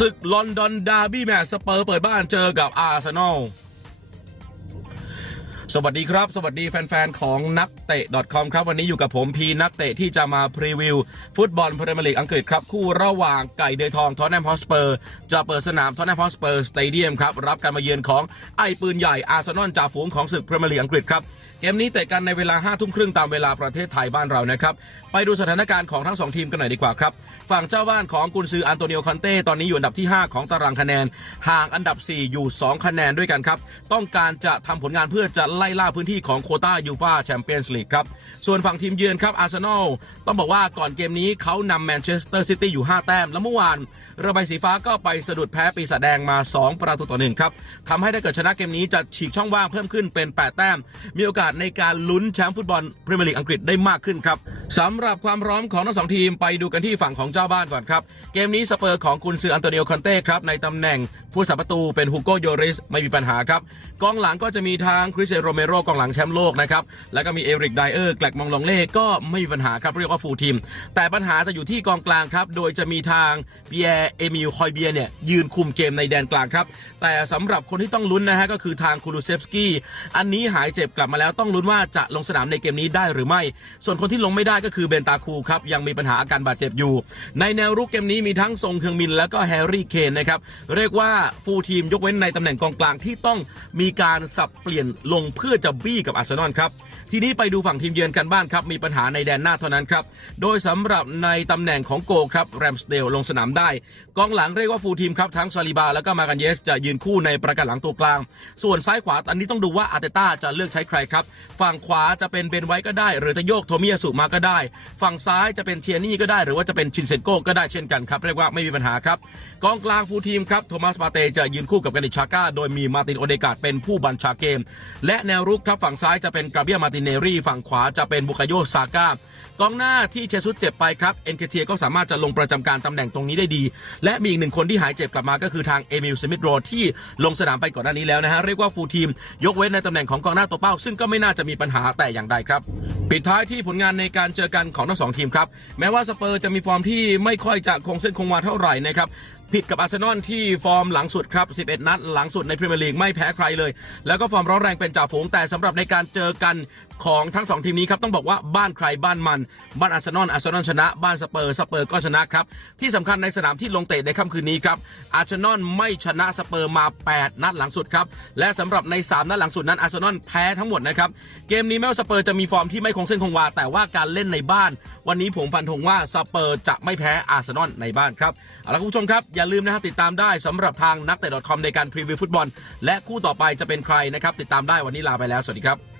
ศึกลอนดอนดาร์บี้แมตช์สเปอร์เปิดบ้านเจอกับอาร์เซนอล สวัสดีครับ สวัสดีแฟน ๆ ของนักเตะ .com ครับ วันนี้อยู่กับผมพีนักเตะที่จะมาพรีวิว ฟุตบอลพรีเมียร์ลีกอังกฤษครับ คู่ระหว่างไก่เดยทองทอนแนมฮอสเปอร์ จะเปิดสนามทอนแนมฮอสเปอร์สเตเดียมครับ รับการมาเยือนของไอ้ปืนใหญ่อาร์เซนอลจ่าฝูงของศึกพรีเมียร์ลีกอังกฤษครับเกมนี้เตะกันในเวลา5ทุ่มครึ่งตามเวลาประเทศไทยบ้านเรานะครับ ไปดูสถานการณ์ของทั้งสองทีมกันหน่อยดีกว่าครับ ฝั่งเจ้าบ้านของกุนซืออันโตนิโอคอนเต้ตอนนี้อยู่อันดับที่ 5 ของตารางคะแนน ห่างอันดับ 4 อยู่ 2 คะแนนด้วยกันครับ ต้องการจะทำผลงานเพื่อจะไล่ล่ล่าพื้นที่ของโคต้ายูฟาแชมเปี้ยนส์ลีกครับ ส่วนฝั่งทีมเยือนครับอาร์เซนอลต้องบอกว่าก่อนเกมนี้เขานำแมนเชสเตอร์ซิตี้อยู่ 5 แต้ม แล้วเมื่อวานเรือใบสีฟ้าก็ไปสะดุดแพ้ปีศาจแดงมา 2 ประตูต่อหนึ่งครับทำให้ถ้าเกิดชนะเกมนี้จะฉีกช่องว่างเพิ่มขึ้นเป็น 8 แต้ม มีโอกาสในการลุ้นแชมป์ฟุตบอลพรีเมียร์ลีกอังกฤษได้มากขึ้นครับสำหรับความพร้อมของทั้งสองทีมไปดูกันที่ฝั่งของเจ้าบ้านก่อนครับเกมนี้สเปอร์ของกุนซืออันโตนิโอคอนเต้ครับในตำแหน่งผู้สับประตูเป็นฮูโกโยริสไม่มีปัญหาครับกองหลังก็จะมีทางคริสเซโโรเมโรกองหลังแชมป์โลกนะครับ แล้วก็มีเอริกไดเออร์แกลกมองลองเล่ก็ไม่มีปัญหาครับเรียกว่าฟูลทีม แต่ปัญหาจะอยู่ที่กองกลางครับ โดยจะมีทางเปียร์เอมิลคอยเบียเนี่ยยืนคุมเกมในแดนกลางครับ แต่สำหรับคนที่ต้องลุ้นนะฮะก็คือทางคูลูเซฟสกี้อันนี้หายเจ็บกลับมาแล้วต้องลุ้นว่าจะลงสนามในเกมนี้ได้หรือไม่ ส่วนคนที่ลงไม่ได้ก็คือเบนตาคูครับยังมีปัญหาอาการบาดเจ็บอยู่ ในแนวรุกเกมนี้มีทั้งทรงเคืองมินแล้วก็แฮร์รี่เคนนะครับเรียกว่าฟูลทีมยกเว้นในตำแหน่งกองกลางที่ต้องมีการสับเปลี่ยนลงเพื่อจะบี้กับอาร์เซนอลครับทีนี้ไปดูฝั่งทีมเยือนกันบ้างครับ มีปัญหาในแดนหน้าเท่านั้นครับ โดยสำหรับในตำแหน่งของโกครับแรมสเดลลงสนามได้ กองหลังเรียกว่าฟูลทีมครับ ทั้งซาลิบาแล้วก็มากันเยส จะยืนคู่ในประกันหลังตัวกลาง ส่วนซ้ายขวาอันนี้ต้องดูว่าอาร์เตต้าจะเลือกใช้ใครครับ ฝั่งขวาจะเป็นเบนไว้ก็ได้ หรือจะโยกโทมิยาสุมาก็ได้ ฝั่งซ้ายจะเป็นเทียนี่ก็ได้ หรือว่าจะเป็นชินเซนโกก็ได้เช่นกันครับเรียกว่าไม่มีปัญหาครับกองกลางฟูลทีมครับโทมัสปาเตจะยืนคู่กับกานิชาก้าโดยมีมาตินโอเดกาดเป็นผู้บัญชาเกม และแนวรุกครับฝั่งซ้ายจะเป็นกราเบียมาตินเนรี่ฝั่งขวาจะเป็นบุคาโยซาก้า กองหน้าที่เชซุสเจ็บไปครับเอ็นเคเทียก็สามารถจะลงประจำการตำแหน่งตรงนี้ได้ดี และมีอีกหนึ่งคนที่หายเจ็บกลับมาก็คือทางเอมิลสมิธโรที่ลงสนามไปก่อนหน้านี้แล้วนะฮะเรียกว่าฟูลทีม ยกเว้นในตำแหน่งของกองหน้าตัวเป้า ซึ่งก็ไม่น่าจะมีปัญหาแต่อย่างใดครับ ปิดท้ายที่ผลงานในการเจอกันของทั้งสองทีมครับแม้ว่าสเปอร์จะมีฟอร์มที่ไม่ค่อยจะคงเส้นคงวาเท่าไหร่นะครับผิดกับอาร์เซนอลที่ฟอร์มหลังสุดครับ 11 นัดหลังสุดในพรีเมียร์ลีกไม่แพ้ใครเลย แล้วก็ฟอร์มร้อนแรงเป็นจ่าฝูงแต่สำหรับในการเจอกันของทั้งสองทีมนี้ครับต้องบอกว่าบ้านใครบ้านมัน บ้านอาร์เซนอลอาร์เซนอลชนะ บ้านสเปอร์สเปอร์ก็ชนะครับ ที่สำคัญในสนามที่ลงเตะในค่ำคืนนี้ครับอาร์เซนอลไม่ชนะสเปอร์มา 8 นัดหลังสุดครับและสำหรับใน 3 นัดหลังสุดนั้นอาร์เซนอลแพ้ทั้งหมดนะครับเกมนี้แม้ว่าสเปอร์จะมีฟอร์มที่ไม่คงเส้นคงวา แต่ว่าการเล่นในบ้าน วันนี้ผมฟันธงว่าสเปอร์จะไม่แพ้อาร์เซนอลในบ้านครับเอาละคุณผู้ชมครับอย่าลืมนะครับติดตามได้สำหรับทางนักเตะ .com ในการพรีวิวฟุตบอล และคู่ต่อไปจะเป็นใครนะครับติดตามได้วันนี้ลาไปแล้วสวัสดีครับ